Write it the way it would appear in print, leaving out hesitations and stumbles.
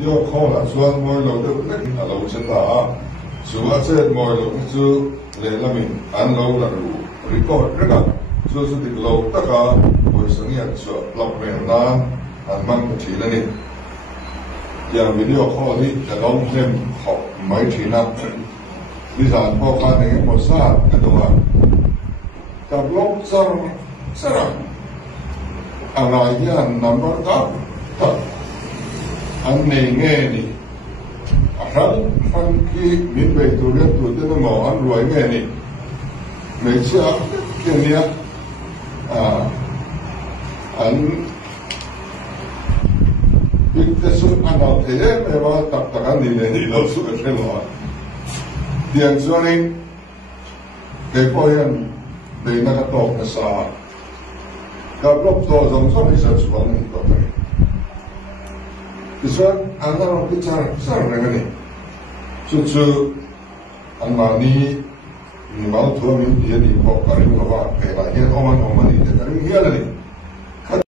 video call là xuân môi lầu được rất là lâu chân là chú á chết môi lầu chú lệ là mình ăn lâu là đủ record rất là chú chú thì lâu tất cả môi sáng nhận cho lọc mềm na ăn mang một chỉ là nè giờ video call đi là đông thêm học mấy chỉ năm đi ra bao khá này một sát cái đồ à tập lúc xong sao anh nói với anh nằm bắt đó anh này nghe đi hắn khi miền Bắc tôi biết tôi tên là mỏ anh rồi nghe đi mấy chiếc cái này anh biết cái số anh nào thế mà tập anh này đi đâu số cái nào điện cho nên cái coi anh để nó cái tổ cái sao gặp lúc đó giống như sẽ xuống mình đó đấy thì sao anh nào cái sao này cái này chú anh mà đi bảo thôi mình đi học cái này mà phải là cái ông anh